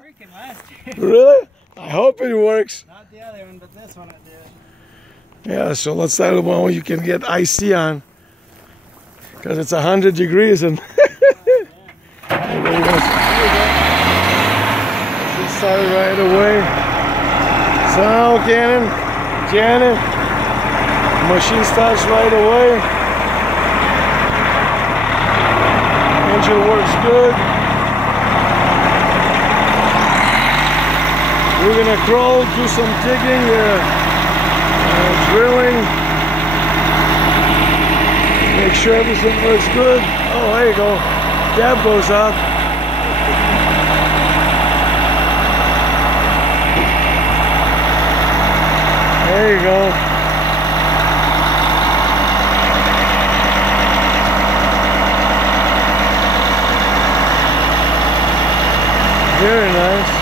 working last year. Really? I hope it works. Not the other one, but this one it did. Yeah, so let's start the one where you can get IC on. Because it's 100 degrees and... Let's start right away. So now, Janet, machine starts right away. Engine works good. We're gonna crawl, do some digging, drilling. Make sure everything works good. Oh, there you go. Dab goes up. There you go. Very nice.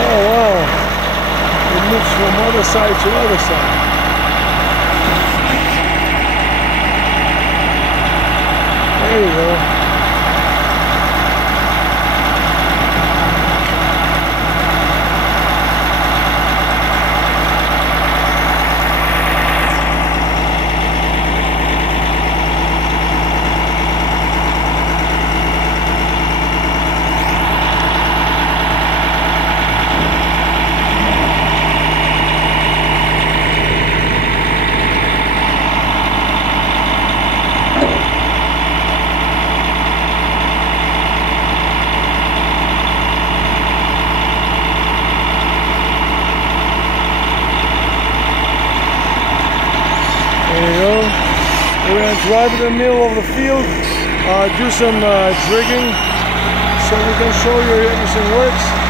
Oh wow. It moves from other side to other side. There you go. We're going to drive in the middle of the field, do some rigging so we can show you everything works.